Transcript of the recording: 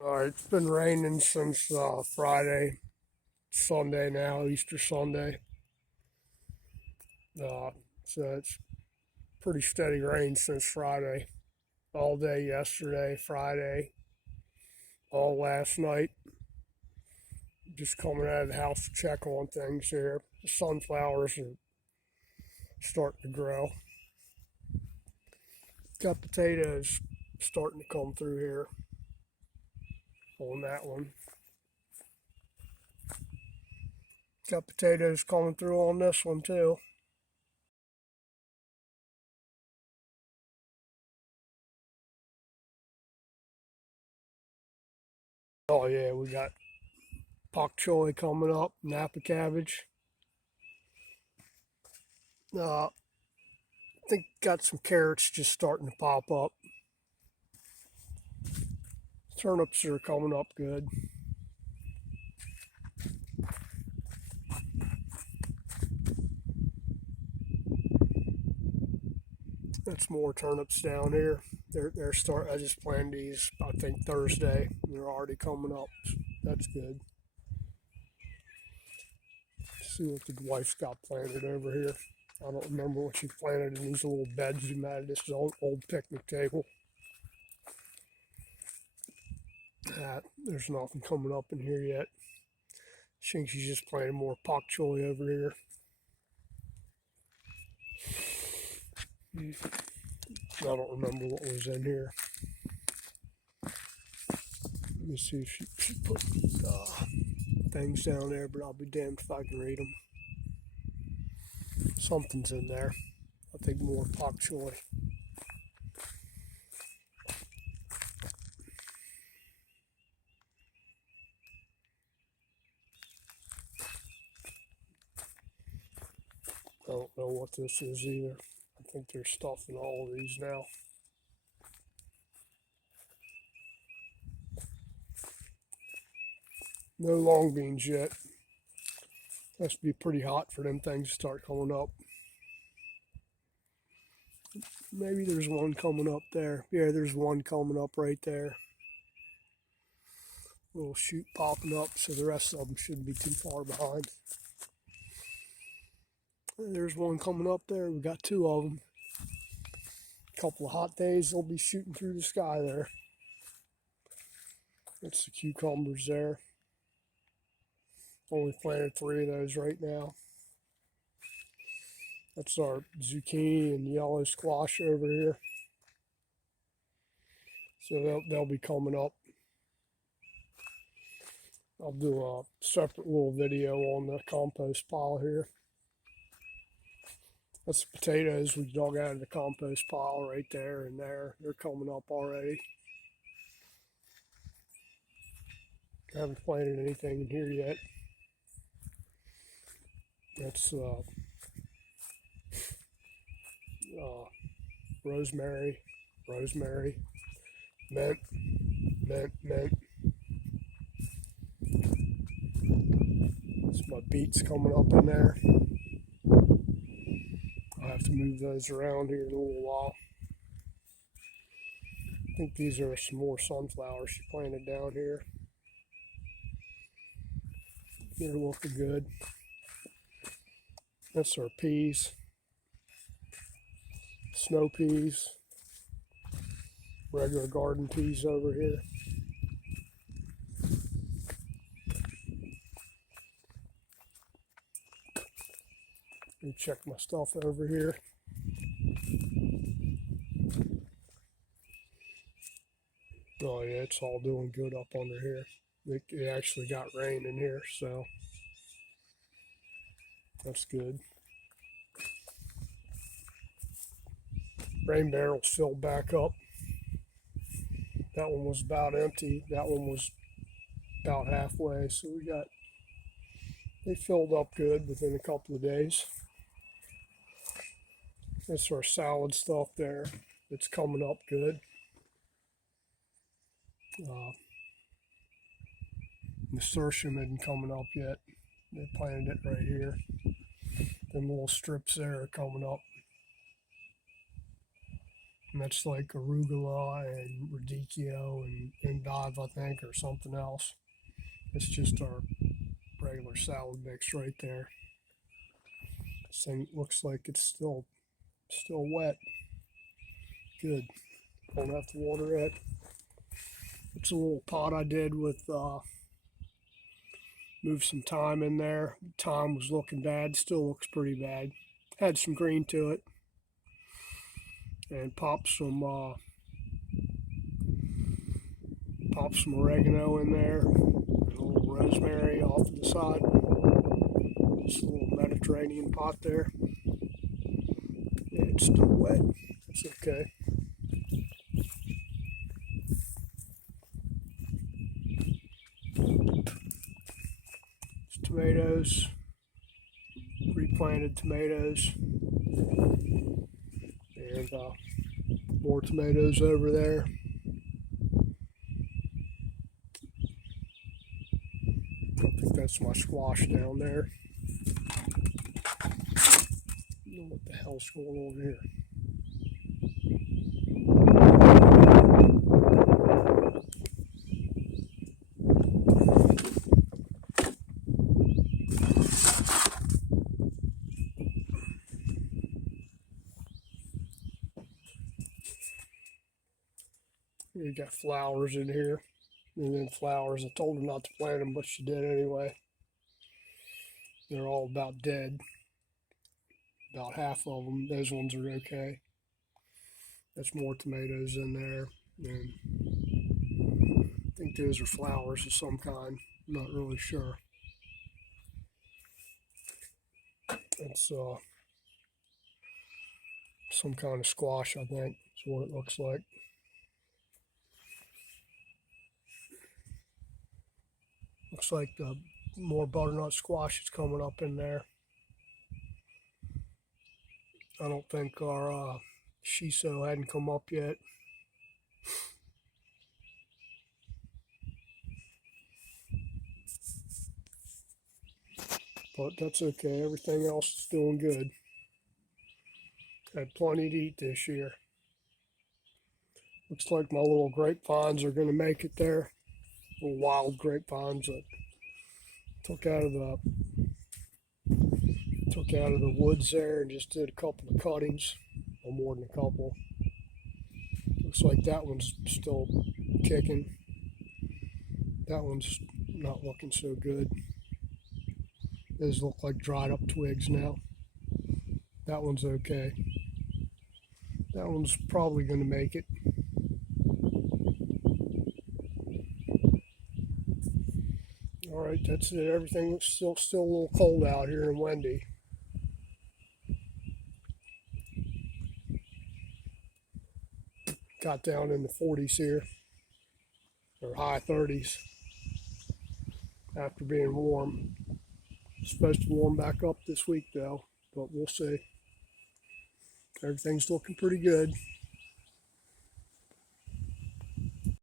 It's been raining since Friday, Sunday now, Easter Sunday. Uh, so it's pretty steady rain since Friday. All day yesterday, Friday, all last night. Just coming out of the house to check on things here. The sunflowers are starting to grow. Got potatoes starting to come through here on that one. Got potatoes coming through on this one too. Oh yeah, we got choi coming up, Napa cabbage. I think got some carrots just starting to pop up. Turnips are coming up good. That's more turnips down here. They're start. I just planted these I think Thursday. They're already coming up. That's good. Let's see what the wife's got planted over here. I don't remember what she planted in these little beds you made. This is old picnic table. There's nothing coming up in here yet. I think she's just planting more pak choi over here. I don't remember what was in here. Let me see if she put things down there, but I'll be damned if I can read them. Something's in there. I think more pak choi. I don't know what this is either. I think there's stuff in all of these now. No long beans yet. Has to be pretty hot for them things to start coming up. Maybe there's one coming up there. Yeah, there's one coming up right there. Little shoot popping up, so the rest of them shouldn't be too far behind. There's one coming up there. We got two of them. A couple of hot days, they'll be shooting through the sky there. That's the cucumbers there. Only planted 3 of those right now. That's our zucchini and yellow squash over here. So they'll be coming up. I'll do a separate little video on the compost pile here. That's the potatoes we dug out of the compost pile right there and there. They're coming up already. I haven't planted anything in here yet. That's rosemary, mint, mint. That's my beets coming up in there. I'll have to move those around here in a little while. I think these are some more sunflowers she planted down here. They're looking good. That's our peas, snow peas, regular garden peas over here. Let me check my stuff over here. Oh yeah, it's all doing good up under here. It actually got rain in here, so that's good. Rain barrels filled back up. That one was about empty. That one was about halfway. So they filled up good within a couple of days. That's our salad stuff there. It's coming up good. Nasturtium isn't coming up yet. They planted it right here. Them little strips there are coming up. And that's like arugula and radicchio and endive, I think, or something else. It's just our regular salad mix right there. This thing looks like it's still wet. Good. Don't have to water it. It's a little pot I did with moved some thyme in there. Thyme was looking bad. Still looks pretty bad. Had some green to it. And popped some oregano in there. And a little rosemary off to the side. Just a little Mediterranean pot there. Yeah, it's still wet. It's okay. It's tomatoes. Replanted tomatoes. And more tomatoes over there. I think that's my squash down there. I don't know what the hell's going on here. You got flowers in here. And then flowers. I told her not to plant them, but she did anyway. They're all about dead. About half of them. Those ones are okay. That's more tomatoes in there. And I think those are flowers of some kind. I'm not really sure. It's some kind of squash, I think. Is what it looks like. Looks like the more butternut squash is coming up in there. I don't think our shiso hadn't come up yet. But that's okay. Everything else is doing good. Had plenty to eat this year. Looks like my little grapevines are going to make it there. Little wild grapevines that took out of the woods there and just did a couple of cuttings, or more than a couple. Looks like that one's still kicking. That one's not looking so good. Those look like dried up twigs now. That one's okay. That one's probably going to make it. All right, that's it. Everything looks still a little cold out here and windy. Got down in the 40s here, or high 30s after being warm. It's supposed to warm back up this week though, but we'll see. Everything's looking pretty good.